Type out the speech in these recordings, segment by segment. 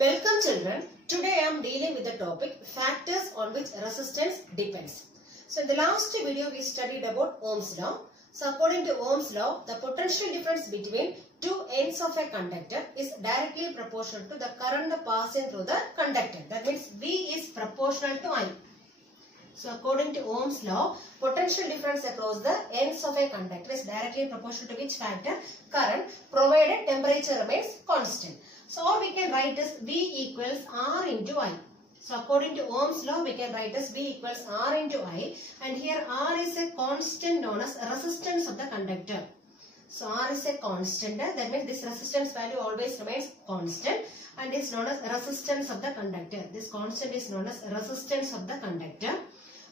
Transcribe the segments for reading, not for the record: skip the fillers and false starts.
Welcome children. Today I am dealing with the topic factors on which resistance depends. So in the last video we studied about Ohm's law. So according to Ohm's law, the potential difference between two ends of a conductor is directly proportional to the current passing through the conductor. That means V is proportional to I. So according to Ohm's law, potential difference across the ends of a conductor is directly proportional to which factor? Current, provided temperature remains constant. So all we can write is V equals R into I. So according to Ohm's law, we can write as V equals R into I, and here R is a constant known as resistance of the conductor. So R is a constant, that means this resistance value always remains constant and is known as resistance of the conductor. This constant is known as resistance of the conductor,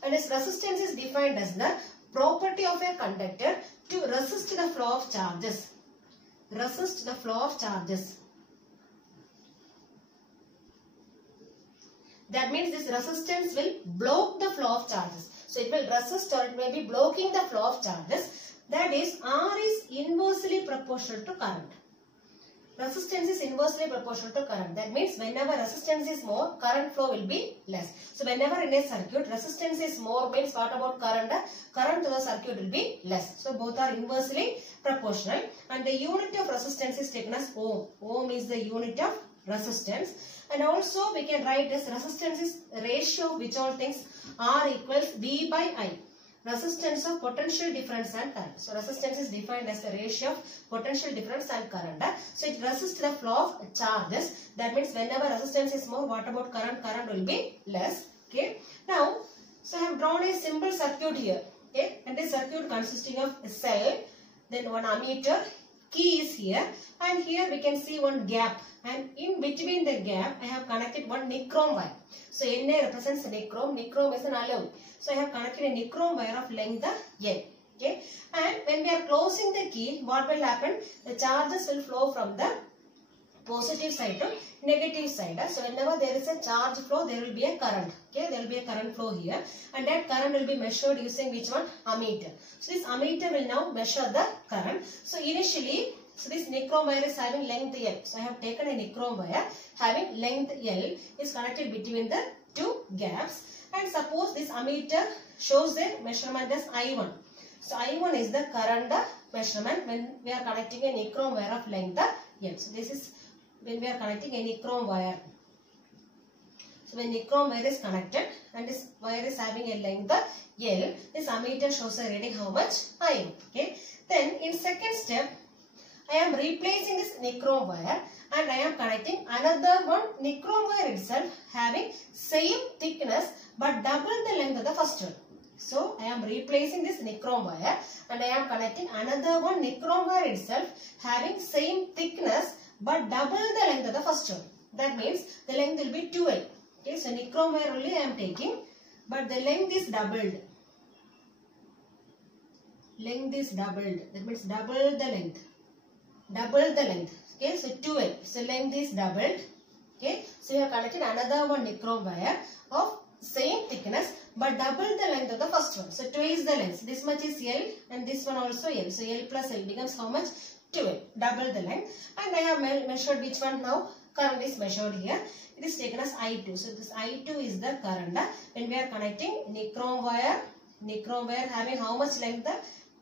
and its resistance is defined as the property of a conductor to resist the flow of charges. Resist the flow of charges. That means this resistance will block the flow of charges. So it will resist or it may be blocking the flow of charges. That is, R is inversely proportional to current. Resistance is inversely proportional to current. That means whenever resistance is more, current flow will be less. So whenever in a circuit resistance is more means what about current? Current to the circuit will be less. So both are inversely proportional, and the unit of resistance is taken as ohm. Ohm is the unit of resistance, and also we can write this resistance is ratio of which all things? R equals V by I. Resistance of potential difference and current. So resistance is defined as the ratio of potential difference and current. So it resists the flow of charges. That means whenever resistance is more, what about current? Current will be less. Okay. Now, so I have drawn a simple circuit here. Okay. And this circuit consisting of a cell, then one ammeter, key is here, and here we can see one gap, and in between the gap I have connected one nichrome wire. So Na represents nichrome. Nichrome is an alloy. So I have connected a nichrome wire of length N. Okay, and when we are closing the key, what will happen? The charges will flow from the positive side to negative side. So whenever there is a charge flow, there will be a current. Okay, there will be a current flow here, and that current will be measured using which one? Ammeter. So this ammeter will now measure the current. So initially, so this nichrome wire is having length L. So I have taken a nichrome wire having length L is connected between the two gaps, and suppose this ammeter shows a measurement as I1. So I1 is the current measurement when we are connecting a nichrome wire of length L. So this is when we are connecting a nichrome wire. So when nichrome wire is connected and this wire is having a length L, this ammeter shows a reading how much? I1. Okay. Then in second step, I am replacing this nichrome wire and I am connecting another one nichrome wire itself having same thickness but double the length of the first one. So I am replacing this nichrome wire and I am connecting another one nichrome wire itself having same thickness but double the length of the first one. That means the length will be 2L. Okay, so nichrome wire only I am taking, but the length is doubled. Length is doubled. That means double the length. Double the length. Okay, so 2L. So length is doubled. Okay, so you have connected another one nichrome wire of same thickness but double the length of the first one. So twice the length. This much is L and this one also L. So L plus L becomes how much? 2L. Double the length. And I have measured which one now? Current is measured here. It is taken as I2. So this I2 is the current when we are connecting nichrome wire having how much length?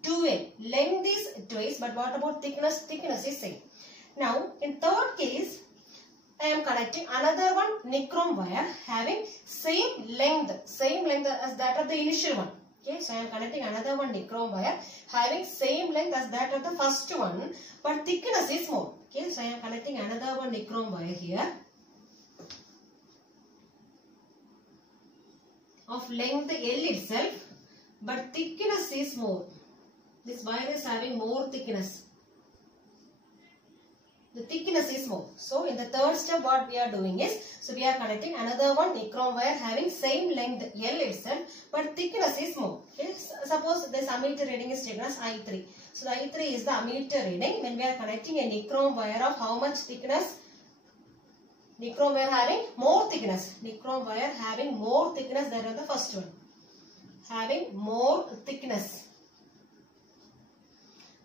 2L. Length is twice, but what about thickness? Thickness is same. Now, in third case, I am connecting another one nichrome wire having same length as that of the initial one. Okay, so I am connecting another one nichrome wire having same length as that of the first one, but thickness is more. Okay, so I am connecting another one nichrome wire here of length L itself, but thickness is more. This wire is having more thickness. The thickness is more. So in the third step what we are doing is, so we are connecting another one nichrome wire having same length L itself but thickness is more. Okay. Suppose this ammeter reading is taken as I3. So the I3 is the ammeter reading when we are connecting a nichrome wire of how much thickness? Nichrome wire having more thickness. Nichrome wire having more thickness than the first one. Having more thickness.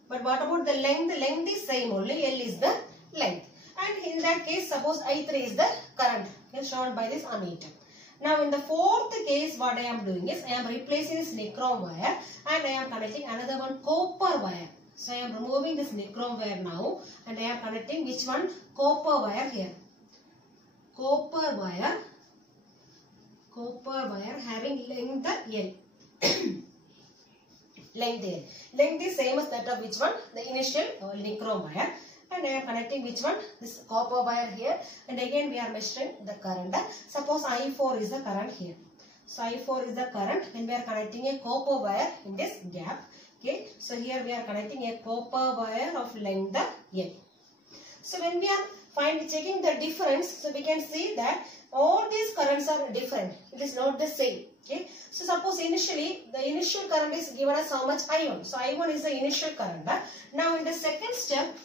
But what about the length? The length is same only. L is the length. And in that case, suppose I3 is the current shown by this ammeter. Now in the fourth case, what I am doing is I am replacing this nichrome wire and I am connecting another one copper wire. So I am removing this nichrome wire now and I am connecting which one? Copper wire here. Copper wire having length L. Length is same as that of which one? The initial nichrome wire. And I am connecting which one? This copper wire here. And again we are measuring the current. Suppose I4 is the current here. So I4 is the current when we are connecting a copper wire in this gap. Okay. So here we are connecting a copper wire of length L. So when we are checking the difference, so we can see that all these currents are different. It is not the same. Okay. So suppose initially the initial current is given as how much? I1. So I1 is the initial current. Now in the second step,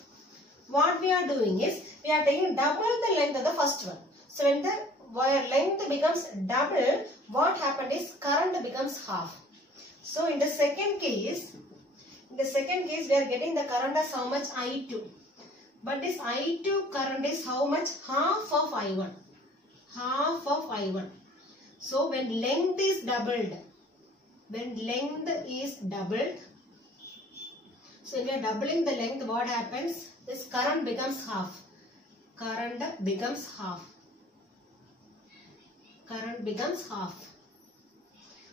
what we are doing is we are taking double the length of the first one. So when the wire length becomes double, what happened is current becomes half. So in the second case we are getting the current as how much? I2. But this I2 current is how much? Half of I1. Half of I1. So when length is doubled, so when we are doubling the length, what happens? This current becomes half. Current becomes half.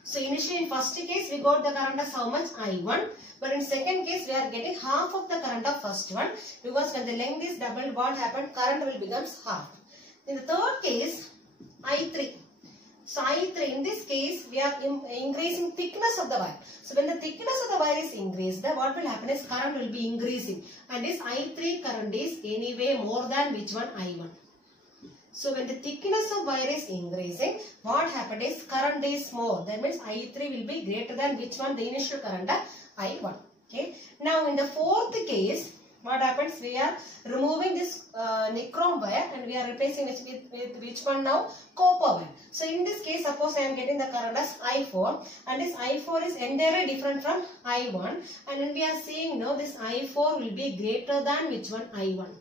So initially in first case we got the current as how much? I1. But in second case we are getting half of the current of first one. Because when the length is doubled, what happened? Current will becomes half. In the third case, I3. So I3, in this case, we are increasing thickness of the wire. So when the thickness of the wire is increased, what will happen is current will be increasing. And this I3 current is anyway more than which one? I1. So when the thickness of wire is increasing, what happened is current is more. That means I3 will be greater than which one? The initial current, I1. Okay. Now in the fourth case, what happens? We are removing this nichrome wire and we are replacing it with which one now? Copper wire. So in this case, suppose I am getting the current as I4 and this I4 is entirely different from I1, and when we are seeing now this I4 will be greater than which one? I1.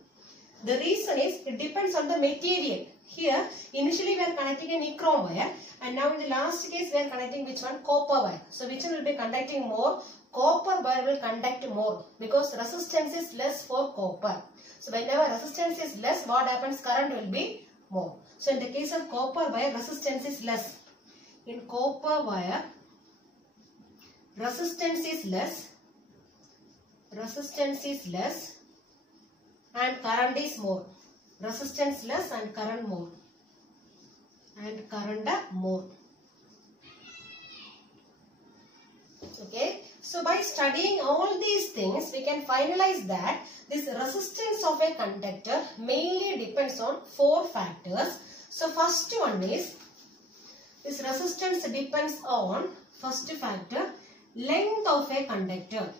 The reason is it depends on the material. Here initially we are connecting a nichrome wire and now in the last case we are connecting which one? Copper wire. So which one will be conducting more? Copper wire will conduct more because resistance is less for copper. So whenever resistance is less, what happens? Current will be more. So in the case of copper wire, resistance is less. In copper wire, resistance is less and current is more. Resistance less and current more. Okay. So by studying all these things, we can finalize that this resistance of a conductor mainly depends on 4 factors. So first one is, this resistance depends on, first factor, length of a conductor.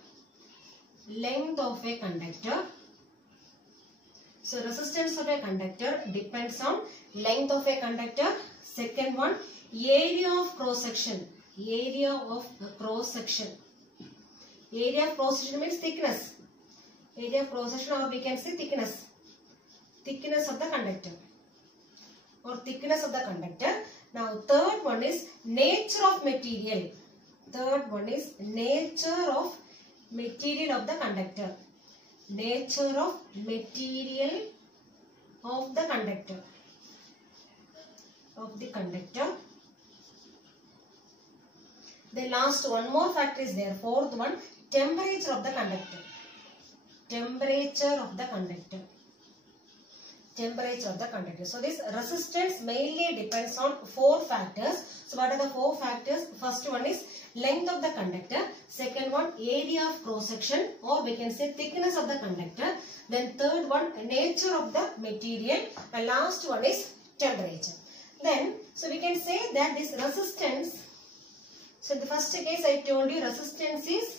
So resistance of a conductor depends on length of a conductor. Second one, area of cross section. Area of cross section means thickness. Area of cross section, or we can say thickness. Thickness of the conductor. Now third one is nature of material. Nature of material of the conductor. The last one more factor is there. Fourth one, temperature of the conductor. So this resistance mainly depends on 4 factors. So what are the 4 factors? First one is length of the conductor. Second one, area of cross section, or we can say thickness of the conductor. Then third one, nature of the material. And last one is temperature. Then, so we can say that this resistance, so in the first case I told you resistance is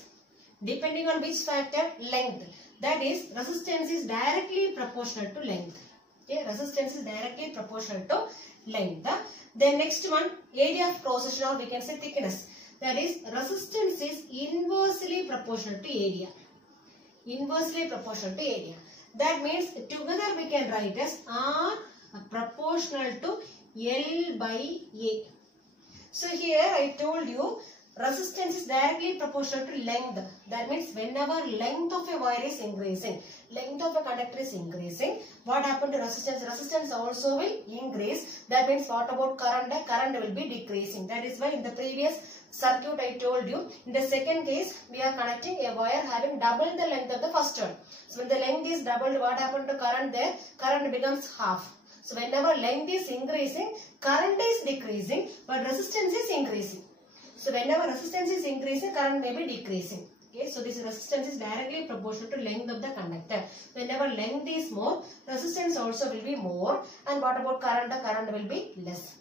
depending on which factor? Length. That is, resistance is directly proportional to length. Okay, resistance is directly proportional to length. Then next one, area of cross section, or we can say thickness. That is, resistance is inversely proportional to area. That means together we can write as R proportional to L by A. So here I told you resistance is directly proportional to length. That means whenever length of a wire is increasing, length of a conductor is increasing, what happened to resistance? Resistance also will increase. That means what about current? Current will be decreasing. That is why in the previous circuit I told you, in the second case we are connecting a wire having double the length of the first one. So when the length is doubled, what happened to current there? Current becomes half. So whenever length is increasing, current is decreasing, but resistance is increasing. So whenever resistance is increasing, current may be decreasing. Okay, so this resistance is directly proportional to length of the conductor. Whenever length is more, resistance also will be more. And what about current? The current will be less.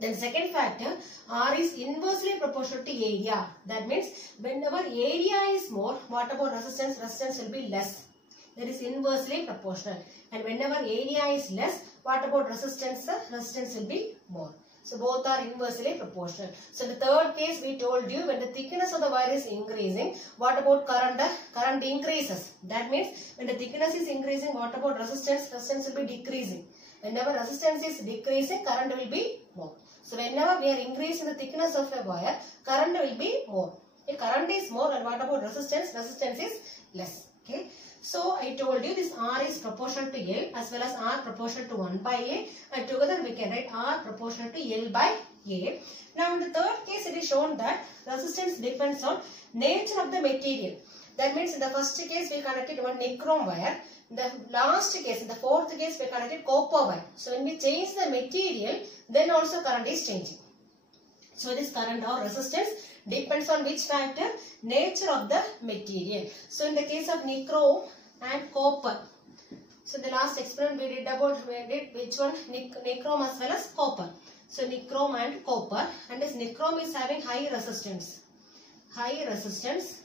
Then second factor, R is inversely proportional to area. That means whenever area is more, what about resistance? Resistance will be less. That is inversely proportional. And whenever area is less, what about resistance? Resistance will be more. So both are inversely proportional. So in the third case we told you, when the thickness of the wire is increasing, what about current? Current increases. That means when the thickness is increasing, what about resistance? Resistance will be decreasing. Whenever resistance is decreasing, current will be more. So whenever we are increasing the thickness of a wire, current will be more. If current is more, and what about resistance? Resistance is less. Okay. So I told you this R is proportional to L as well as R proportional to 1 by A, and together we can write R proportional to L by A. Now in the third case it is shown that resistance depends on nature of the material. That means in the first case we connected one nichrome wire. In the last case, in the fourth case we connected copper wire. So when we change the material, then also current is changing. So this current or resistance depends on which factor? Nature of the material. So in the case of nichrome and copper. So the last experiment we did which one? Nichrome as well as copper. So nichrome and copper, and this nichrome is having high resistance. High resistance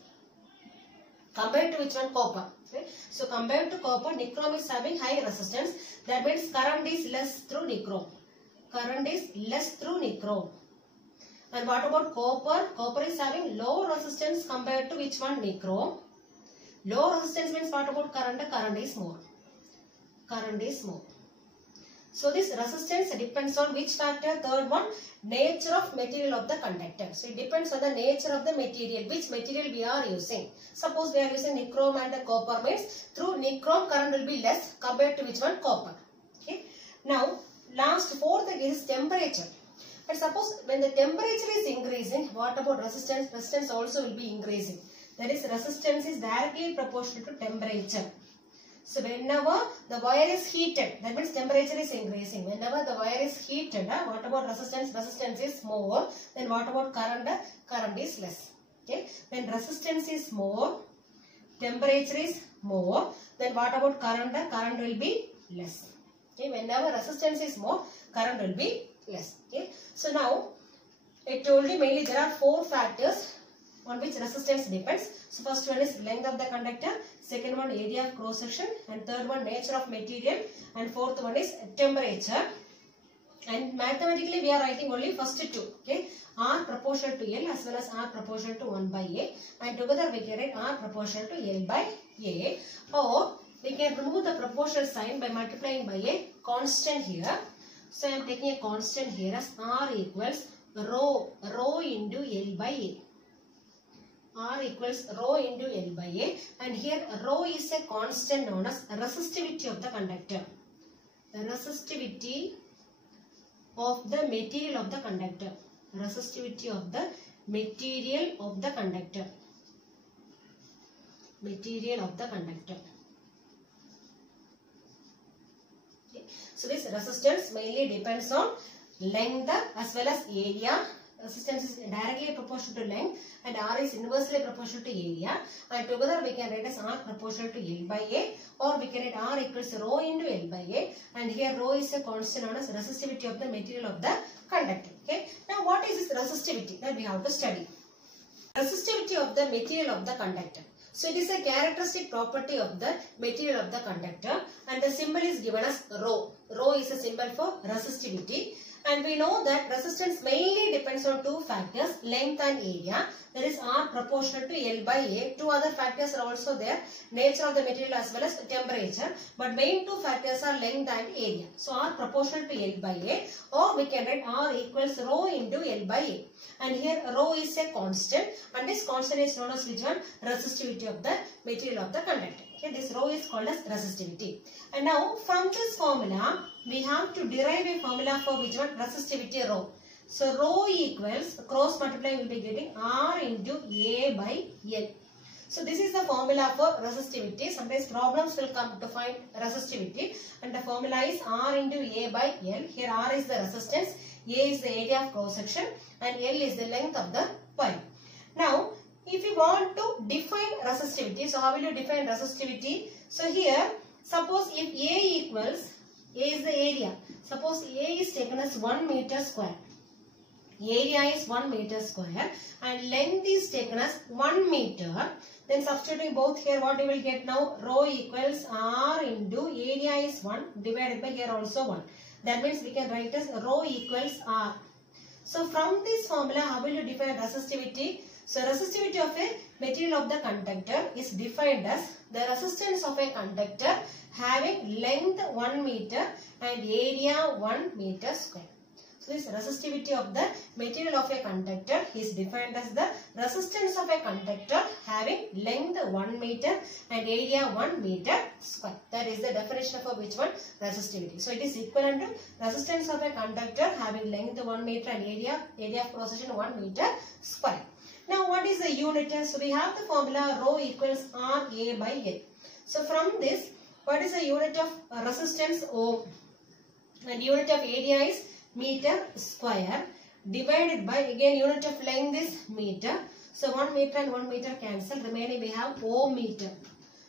compared to which one? Copper. Okay. So compared to copper, nichrome is having high resistance. That means current is less through nichrome. Current is less through nichrome. And what about copper? Copper is having low resistance compared to which one? Nichrome. Low resistance means what about current? Current is more. Current is more. So this resistance depends on which factor? Third one, nature of material of the conductor. So it depends on the nature of the material, which material we are using. Suppose we are using nichrome and copper, means through nichrome current will be less compared to which one? Copper. Okay. Now last fourth case is temperature. And suppose when the temperature is increasing, what about resistance? Resistance also will be increasing. That is, resistance is directly proportional to temperature. So whenever the wire is heated, that means temperature is increasing. Whenever the wire is heated, what about resistance? Resistance is more. Then what about current? Current is less. Okay. When resistance is more, temperature is more, then what about current? Current will be less. Okay. Whenever resistance is more, current will be less. Okay. So now I told you mainly there are four factors on which resistance depends. So first one is length of the conductor, second one area of cross section, and third one nature of material, and fourth one is temperature. And mathematically we are writing only first two. Okay, R proportional to L as well as R proportional to 1 by A, and together we can write R proportional to L by A, or we can remove the proportional sign by multiplying by a constant here. So I am taking a constant here as R equals rho into L by A. R equals rho into L by A, and here rho is a constant known as resistivity of the conductor. The resistivity of the material of the conductor. Resistivity of the material of the conductor. Material of the conductor. Okay. So this resistance mainly depends on length as well as area. Resistance is directly proportional to length and R is inversely proportional to area, and together we can write as R proportional to L by A, or we can write R equals rho into L by A, and here rho is a constant known as resistivity of the material of the conductor. Okay. Now what is this resistivity that we have to study? Resistivity of the material of the conductor. So it is a characteristic property of the material of the conductor, and the symbol is given as rho. Rho is a symbol for resistivity. And we know that resistance mainly depends on two factors, length and area. That is R proportional to L by A. Two other factors are also there. Nature of the material as well as temperature. But main two factors are length and area. So R proportional to L by A, or we can write R equals rho into L by A. And here rho is a constant, and this constant is known as which one? Resistivity of the material of the conductor. Okay, this rho is called as resistivity. And now from this formula, we have to derive a formula for which one? Resistivity rho. So rho equals, cross multiply will be getting R into A by L. So this is the formula for resistivity. Sometimes problems will come to find resistivity, and the formula is R into A by L. Here R is the resistance, A is the area of cross section, and L is the length of the pipe. Now if you want to define resistivity, so how will you define resistivity? So here, suppose if A equals, A is the area. Suppose A is taken as 1 meter square. Area is 1 meter square and length is taken as 1 meter. Then substituting both here, what you will get now? Rho equals R into area is 1 divided by here also 1. That means we can write as rho equals R. So from this formula, how will you define resistivity? So resistivity of a material of the conductor is defined as the resistance of a conductor having length 1 meter and area 1 meter square. So this resistivity of the material of a conductor is defined as the resistance of a conductor having length 1 meter and area 1 meter square. That is the definition for which one? Resistivity. So it is equivalent to resistance of a conductor having length 1 meter and area of cross section 1 meter square. Now what is the unit? So we have the formula rho equals RA by L. So from this, what is the unit of resistance? Ohm, and unit of area is meter square divided by, again unit of length is meter. So 1 meter and 1 meter cancel, remaining we have ohm meter.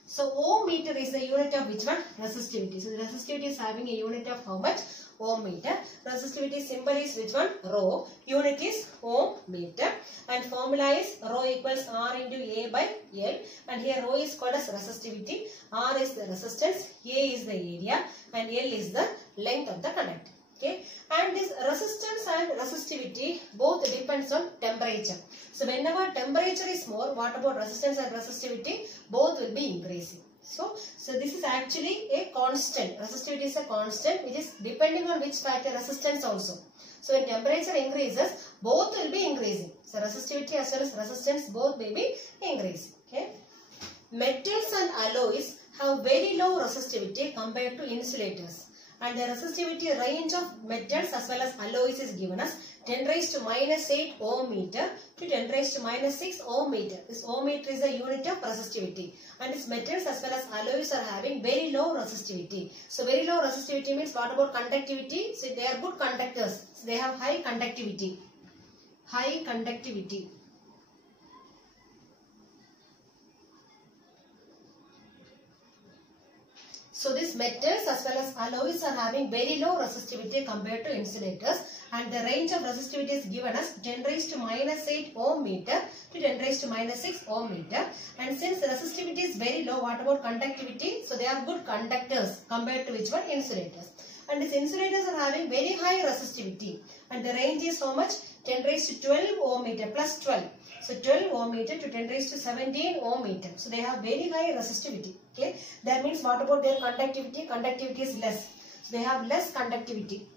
So ohm meter is the unit of which one? Resistivity. So the resistivity is having a unit of how much? Ohm meter. Resistivity symbol is which one? Rho. Unit is ohm meter. And formula is rho equals R into A by L. And here rho is called as resistivity. R is the resistance, A is the area, and L is the length of the conductor. Okay, and this resistance and resistivity both depends on temperature. So whenever temperature is more, what about resistance and resistivity? Both will be increasing. So this is actually a constant. Resistivity is a constant which is depending on which factor? Resistance also. So when temperature increases, both will be increasing. So resistivity as well as resistance both will be increasing. Okay. Metals and alloys have very low resistivity compared to insulators. And the resistivity range of metals as well as alloys is given as 10 raised to minus 8 ohm meter to 10 raised to minus 6 ohm meter. This ohm meter is a unit of resistivity. And its metals as well as alloys are having very low resistivity. So very low resistivity means what about conductivity? So they are good conductors. So they have high conductivity. High conductivity. So these metals as well as alloys are having very low resistivity compared to insulators, and the range of resistivity is given as 10 raised to minus 8 ohm meter to 10 raised to minus 6 ohm meter. And since resistivity is very low, what about conductivity? So they are good conductors compared to which one? Insulators. And these insulators are having very high resistivity, and the range is how much? 10 raised to 12 ohm meter plus 12. So 12 ohm meter to 10 raised to 17 ohm meter. So they have very high resistivity. Okay. That means what about their conductivity? Conductivity is less. So they have less conductivity.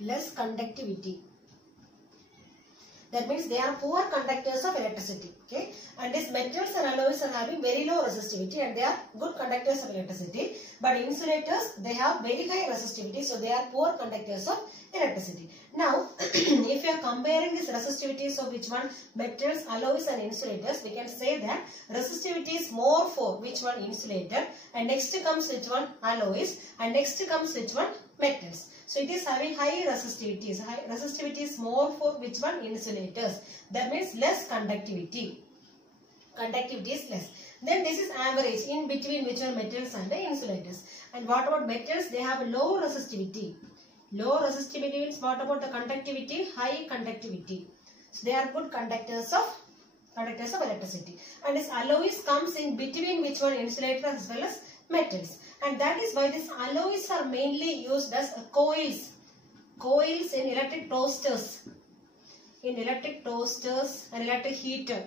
Less conductivity. That means they are poor conductors of electricity. Okay. And these metals and alloys are having very low resistivity and they are good conductors of electricity. But insulators, they have very high resistivity. So they are poor conductors of electricity. Now, if you are comparing these resistivities of which one? Metals, alloys and insulators, we can say that resistivity is more for which one? Insulator. And next comes which one? Alloys. And next comes which one? Metals. So it is having high resistivity. So high resistivity is more for which one? Insulators. That means less conductivity. Conductivity is less. Then this is average in between which one? Metals and the insulators. And what about metals? They have low resistivity. Low resistivity means what about the conductivity? High conductivity. So they are good conductors of electricity. And this alloys comes in between which one? Insulators as well as metals. And that is why these alloys are mainly used as coils. Coils in electric toasters. in electric toasters and electric heater.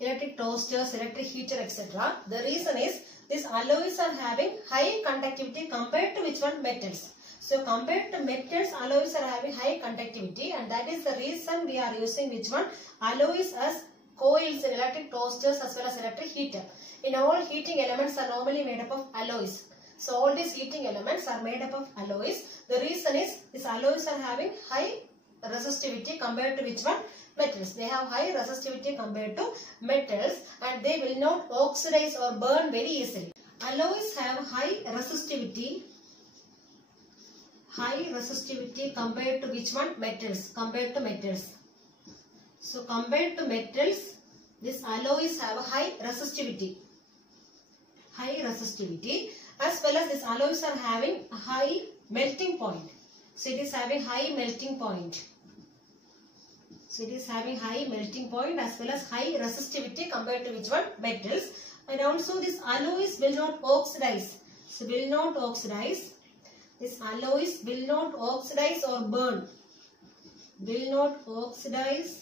Electric toasters, electric heater, etc. The reason is these alloys are having high conductivity compared to which one? Metals. So compared to metals, alloys are having high conductivity, and that is the reason we are using which one? Alloys as coils in electric toasters as well as electric heater. In all, heating elements are normally made up of alloys. So all these heating elements are made up of alloys. The reason is these alloys are having high resistivity compared to which one? Metals. They have high resistivity compared to metals, and they will not oxidize or burn very easily. Alloys have high resistivity compared to which one? Metals. Compared to metals. So compared to metals, these alloys have a high resistivity. As well as these alloys are having a high melting point. So it is having high melting point. As well as high resistivity compared to which one? Metals. And also these alloys will not oxidize. So will not oxidize. These alloys will not oxidize or burn. Will not oxidize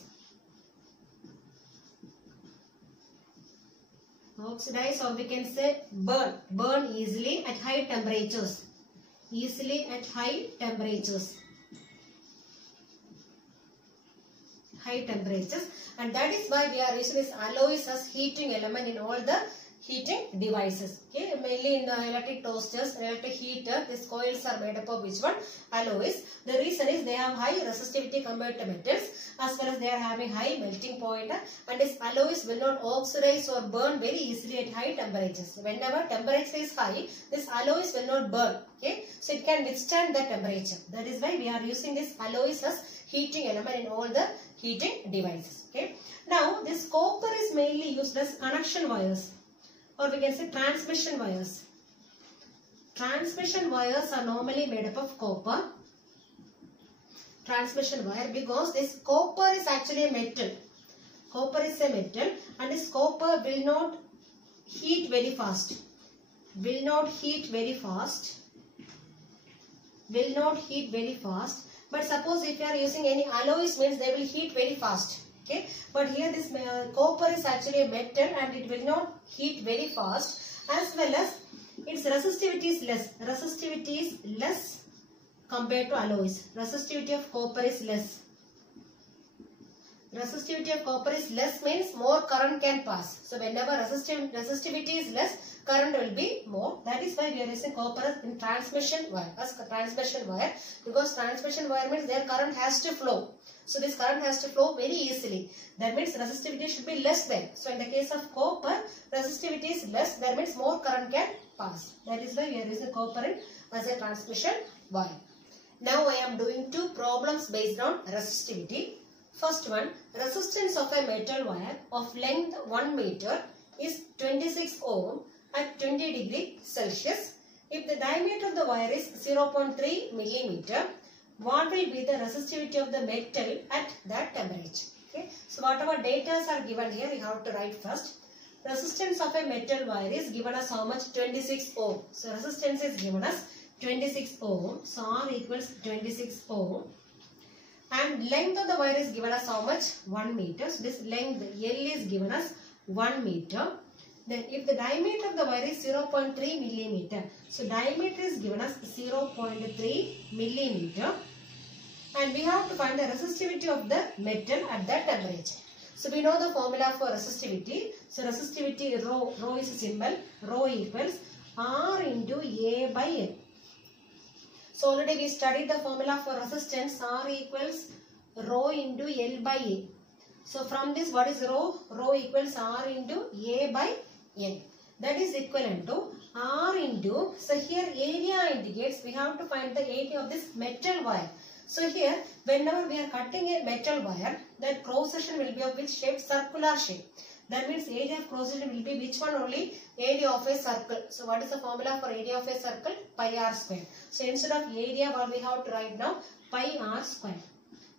or we can say burn easily at high temperatures. And that is why we are using this alloys as heating element in all the heating devices. Okay, mainly in the electric toasters, electric heater, these coils are made up of which one? Alloys. The reason is they have high resistivity compared to metals, as well as they are having high melting point, and these alloys will not oxidize or burn very easily at high temperatures. Whenever temperature is high, these alloys will not burn. Okay, so it can withstand the temperature. That is why we are using this alloys as heating element in all the heating devices. Okay. Now this copper is mainly used as connection wires, or we can say transmission wires. Transmission wires are normally made up of copper. Transmission wire, because this copper is actually a metal. Copper is a metal, and this copper will not heat very fast. But suppose if you are using any alloys, means they will heat very fast. Okay, but here this copper is actually a metal and it will not heat very fast, as well as its resistivity is less compared to alloys. Resistivity of copper is less. Means more current can pass. So whenever resistivity is less, current will be more. That is why we are using copper in transmission wire, because transmission wire means their current has to flow. So this current has to flow very easily. That means resistivity should be less there. So in the case of copper, resistivity is less. That means more current can pass. That is why we are using copper as a transmission wire. Now I am doing two problems based on resistivity. First one, resistance of a metal wire of length 1 meter is 26 ohm at 20 degree Celsius. If the diameter of the wire is 0.3 millimeter, what will be the resistivity of the metal at that temperature? Okay. So whatever data are given here, we have to write first. Resistance of a metal wire is given as how much? 26 ohm. So resistance is given as 26 ohm. So R equals 26 ohm. And length of the wire is given as how much? 1 meter. So this length L is given as 1 meter. Then if the diameter of the wire is 0.3 millimeter. So diameter is given as 0.3 millimeter. And we have to find the resistivity of the metal at that temperature. So we know the formula for resistivity. So resistivity rho is a symbol. Rho equals R into A by N. So already we studied the formula for resistance. R equals rho into L by A. So from this, what is rho? Rho equals R into A by N. That is equivalent to R into, so here area indicates we have to find the area of this metal wire. So here, whenever we are cutting a metal wire, that cross section will be of which shape? Circular shape. That means area of cross section will be which one only? Area of a circle. So what is the formula for area of a circle? Pi r square. So instead of area, what we have to write now? Pi r square.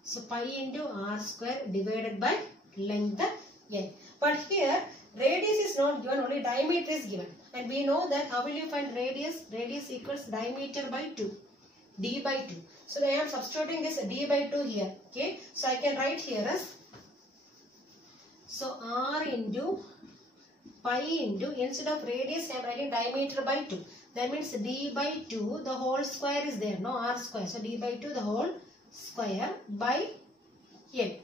So pi into r square divided by length n. But here radius is not given, only diameter is given. And we know that how will you find radius? Radius equals diameter by 2. D by 2. So I am substituting this d by 2 here. Okay. So I can write here as, so r into pi into, instead of radius I am writing diameter by 2. That means d by 2 the whole square is there. No, r square. So d by 2 the whole square by n.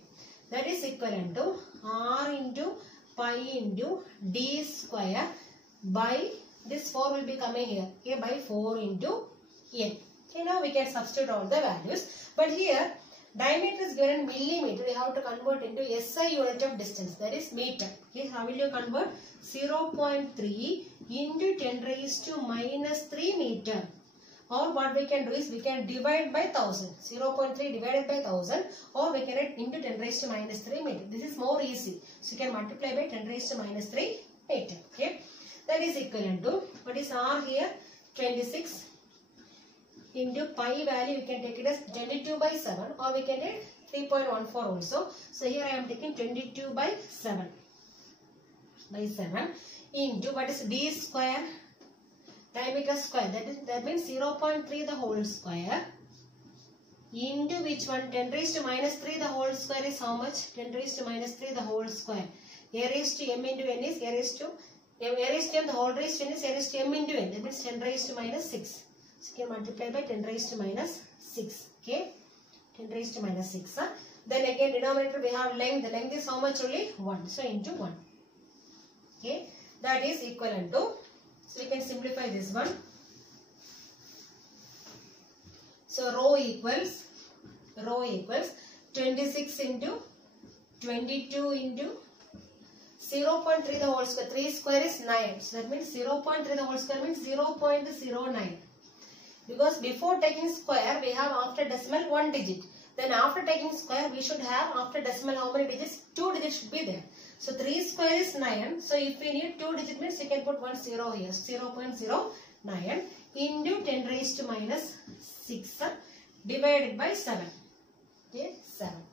That is equivalent to r into pi into d square by, this 4 will be coming here. Okay, by 4 into n. Okay, now we can substitute all the values. But here diameter is given in millimeter. We have to convert into SI unit of distance. That is meter. Okay, how will you convert? 0.3 into 10 raised to minus 3 meter. Or what we can do is we can divide by 1000. 0.3 divided by 1000, or we can write into 10 raised to minus 3 meter. This is more easy. So you can multiply by 10 raised to minus 3 meter. Okay. That is equivalent to, what is r here? 26 into pi value, we can take it as 22 by 7, or we can take 3.14 also. So here I am taking 22 by 7 into, what is d square, diameter square, that means 0.3 the whole square, into which one? 10 raised to minus 3 the whole square is how much? 10 raised to minus 3 the whole square. A raised to m into n is a raised to m, the whole raised to n is a raised to m into n. That means 10 raised to minus 6. So you can multiply by 10 raised to minus 6. Okay, 10 raised to minus 6. Then again denominator we have length. The length is how much? Only 1. So into 1. Okay, that is equivalent to, so we can simplify this one. So rho equals 26 into 22 into 0.3 the whole square. 3 square is 9. So that means 0.3 the whole square means 0.09. Because before taking square we have after decimal 1 digit. Then after taking square we should have after decimal how many digits? 2 digits should be there. So 3 square is 9. So if we need 2 digit means you can put 1 0 here. 0.09 into 10 raised to minus 6 divided by 7. Okay, 7.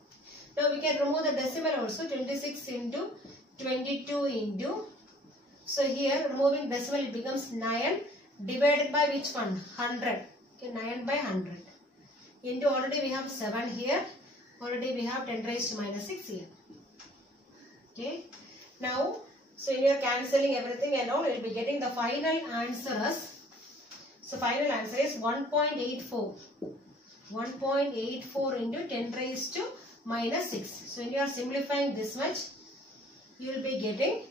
Now we can remove the decimal also. 26 into 22 into, so here removing decimal it becomes 9 divided by which one? 100. Okay, 9 by 100 into, already we have 7 here, already we have 10 raised to minus 6 here. Okay, now so you are cancelling everything and all, you will be getting the final answer as, so final answer is 1.84 into 10 raised to minus 6. So when you are simplifying this much, you will be getting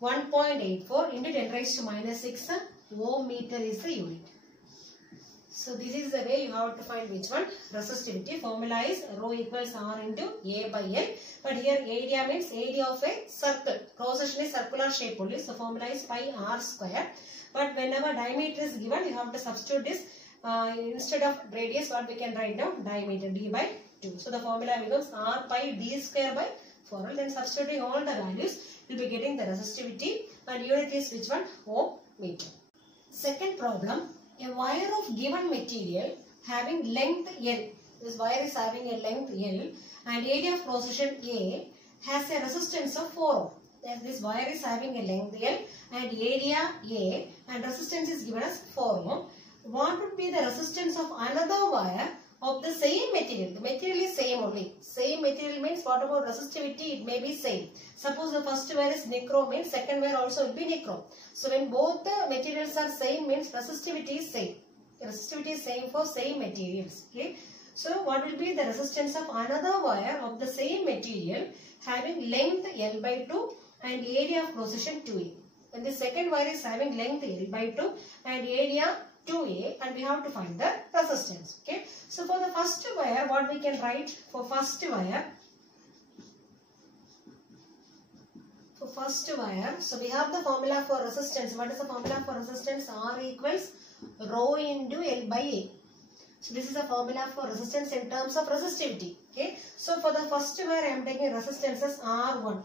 1.84 into 10 raised to minus 6 ohm meter is the unit. So this is the way you have to find which one? Resistivity. Formula is rho equals r into A by L. But here area means area of a circle. Cross section is circular shape only. So formula is pi r square. But whenever diameter is given, you have to substitute this. Instead of radius, what we can write down? Diameter d by 2. So the formula becomes r pi d square by 4. Then substituting all the values, you will be getting the resistivity. And unit is which one? Ohm meter. Second problem. A wire of given material having length L. This wire is having a length L and area of cross section A has a resistance of 4 ohm. This wire is having a length L and area A and resistance is given as 4 ohm. What would be the resistance of another wire of the same material? The material is same only. Same material means what about resistivity? It may be same. Suppose the first wire is nichrome means second wire also will be nichrome. So when both the materials are same means resistivity is same. Resistivity is same for same materials. Okay. So what will be the resistance of another wire of the same material having length L by 2 and area of cross section 2A. When the second wire is having length L by 2 and area 2A, and we have to find the resistance. Okay. So for the first wire, what we can write for first wire? For first wire, so we have the formula for resistance. What is the formula for resistance? R equals rho into L by A. So this is the formula for resistance in terms of resistivity. Okay. So for the first wire, I am taking resistance as R1.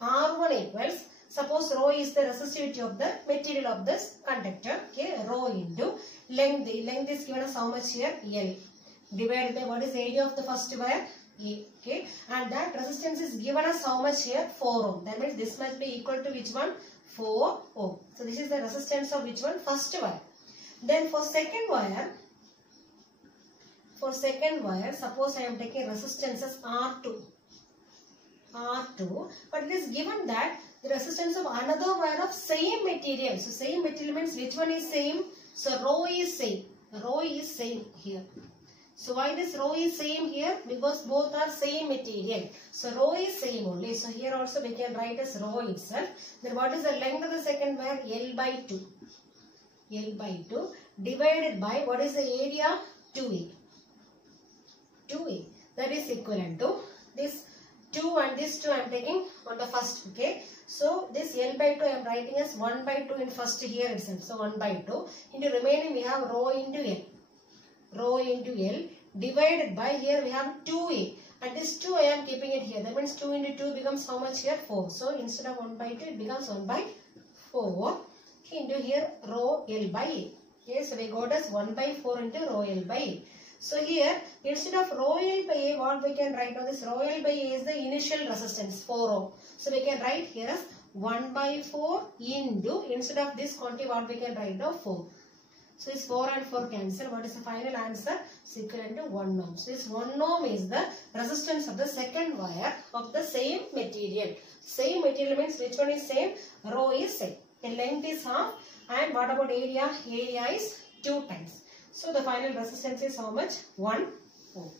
R1 equals, suppose rho is the resistivity of the material of this conductor. Okay, rho into length. The length is given as how much here? L. Divided by what is the area of the first wire? A. Okay, and that resistance is given as how much here? 4 ohm. That means this must be equal to which one? 4 ohm. So this is the resistance of which one? First wire. Then for second wire, for second wire, suppose I am taking resistance as R2. But it is given that the resistance of another wire of same material. So same material means which one is same? So rho is same. Rho is same here. So why this rho is same here? Because both are same material. So rho is same only. So here also we can write as rho itself. Then what is the length of the second wire? L by 2. L by 2 divided by what is the area? 2A. 2A. That is equivalent to this 2 and this 2 I am taking on the first. Okay. So this L by 2 I am writing as 1 by 2 in first here itself. So 1 by 2. Into remaining we have rho into L. Rho into L divided by here we have 2A. And this 2 I am keeping it here. That means 2 into 2 becomes how much here? 4. So instead of 1 by 2 it becomes 1 by 4. Into here rho L by A. Okay, so we got as 1 by 4 into rho L by A. So here instead of rho L by A, what we can write now? This rho L by A is the initial resistance 4 ohm. So we can write here as 1 by 4 into, instead of this quantity what we can write now? 4. So this 4 and 4 cancel. What is the final answer? It's equivalent to 1 ohm. So this 1 ohm is the resistance of the second wire of the same material. Same material means which one is same? Rho is same. The length is half. And what about area? Area is 2 times. So the final resistance is how much? 1 ohm.